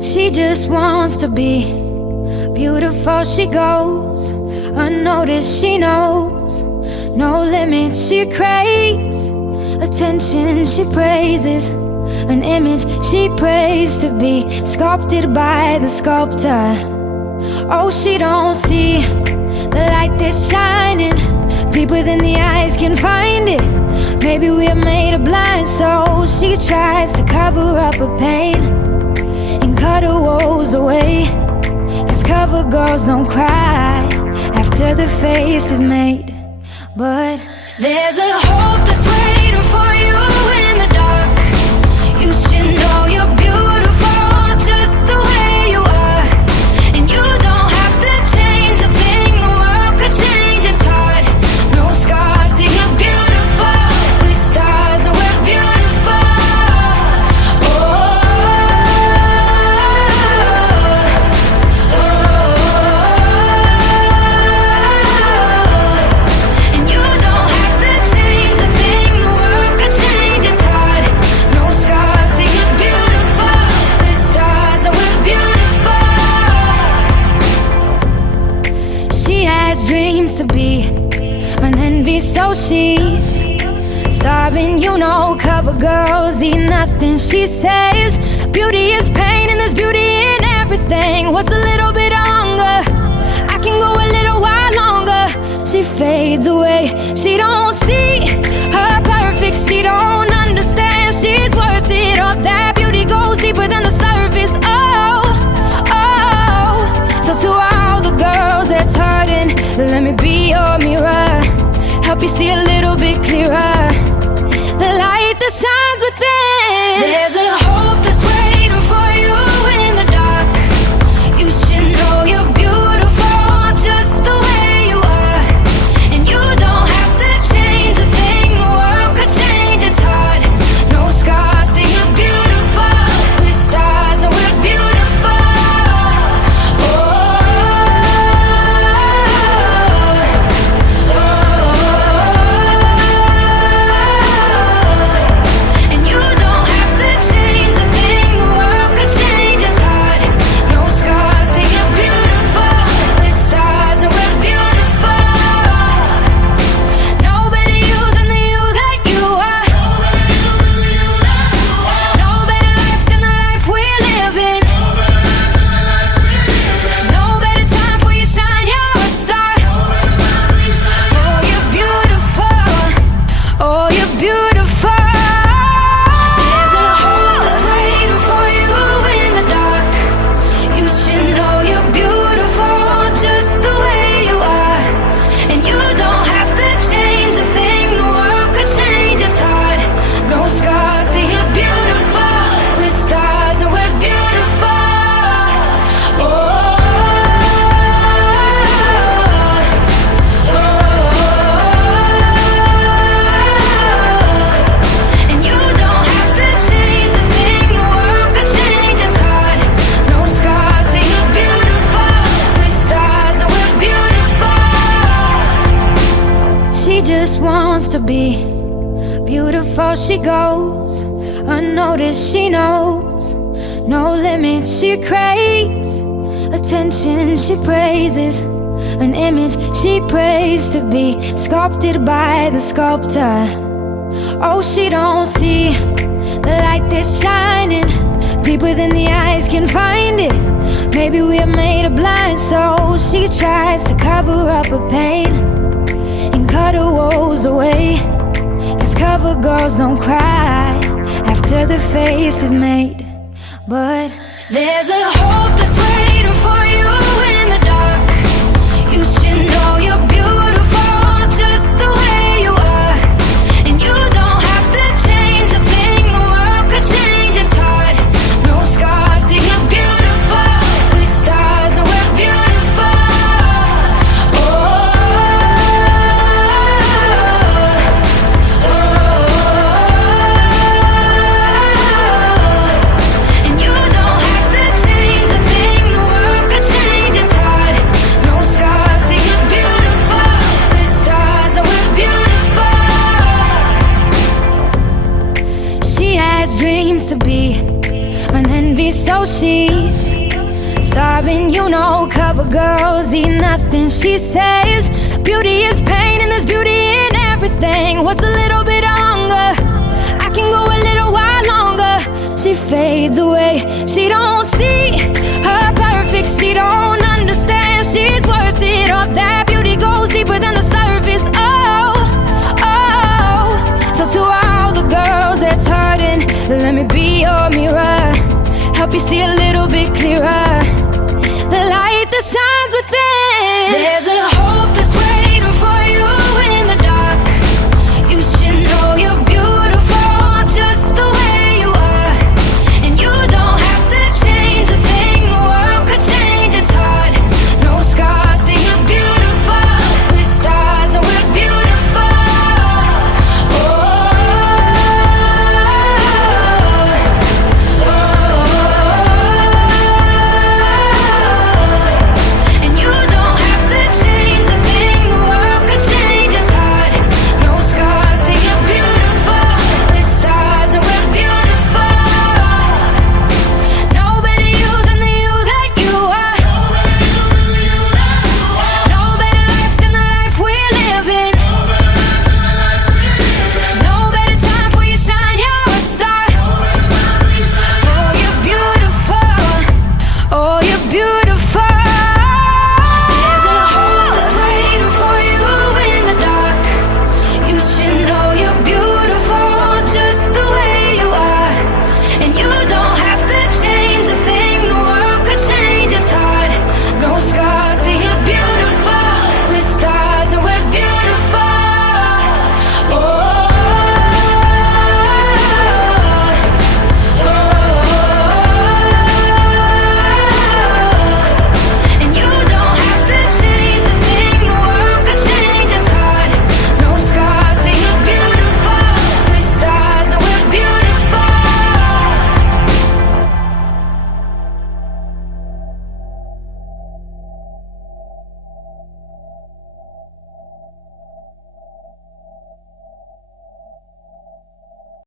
She just wants to be beautiful. She goes unnoticed. She knows no limits. She craves attention. She praises an image she prays to be sculpted by the sculptor. Oh, she don't see the light that's shining deeper than the eyes can find it. Maybe we're made of blind souls. She tries to cover up her pain and cut her woes away, 'cause cover girls don't cry after the face is made. But there's a hope that's waiting for you in the dark. You should know you're beautiful just the way you are, and you don't have to change a thing. The world could change, it's hard. No scars, see you're beautiful. With stars and we're beautiful. And you don't have to change a thing. The world could change, it's hard. No scars, see you're beautiful. With stars and we're beautiful. She has dreams to be an envy, so she's starving. You know, cover girls eat nothing. She says beauty is pain and there's beauty in everything. What's a little bit of hunger? I can go a little while longer. She fades away. She don't see her perfect. She don't understand she's worth it. All that beauty goes deeper than the surface. Oh, oh. So to all the girls that's hurting, let me be your mirror, help you see a little bit clearer, the light that shines within. There's a hope that's waiting for you in the dark. You should know you're beautiful just the way you are, and you don't have to change a thing. The world could change, it's hard. No scars, see you're beautiful. With stars and we're beautiful. And you don't have to change a thing. The world could change, it's hard. No scars, see you're beautiful. With stars and we're beautiful. No better you than the you that you are. No better life than the life we're living. No better time for you shine, you're a star. Oh, you're beautiful. Oh, you're beautiful. There's a hope that's waiting for you in the dark. You should know you're beautiful just the way you are, and you don't have to change a thing. The world could change, it's hard. No scars, see you're beautiful. With stars and we're beautiful. And you don't have to change a thing. The world could change, it's hard. No scars, see you're beautiful. With stars and we're beautiful. She just wants to be beautiful. She goes unnoticed. She knows no limits. She craves attention. She praises an image she prays to be sculpted by the sculptor. Oh, she don't see the light that's shining deeper than the eyes can find it. Maybe we're made of blind souls. She tries to cover up her pain and cut her woes away, 'cause cover girls don't cry after the face is made. But there's a hope that's waiting for you in the dark. You should know you're beautiful just the way you are, and you don't have to change a thing. The world could change, it's hard. No scars, see you're beautiful. With stars and we're beautiful. And you don't have to change a thing. envy, so she's starving, you know. Cover girls eat nothing, she says. Beauty is pain and there's beauty in everything. What's a little bit of hunger? I can go a little while longer. She fades away, she don't see her perfect, she don't understand she's worth it. All that beauty goes deeper than the sun.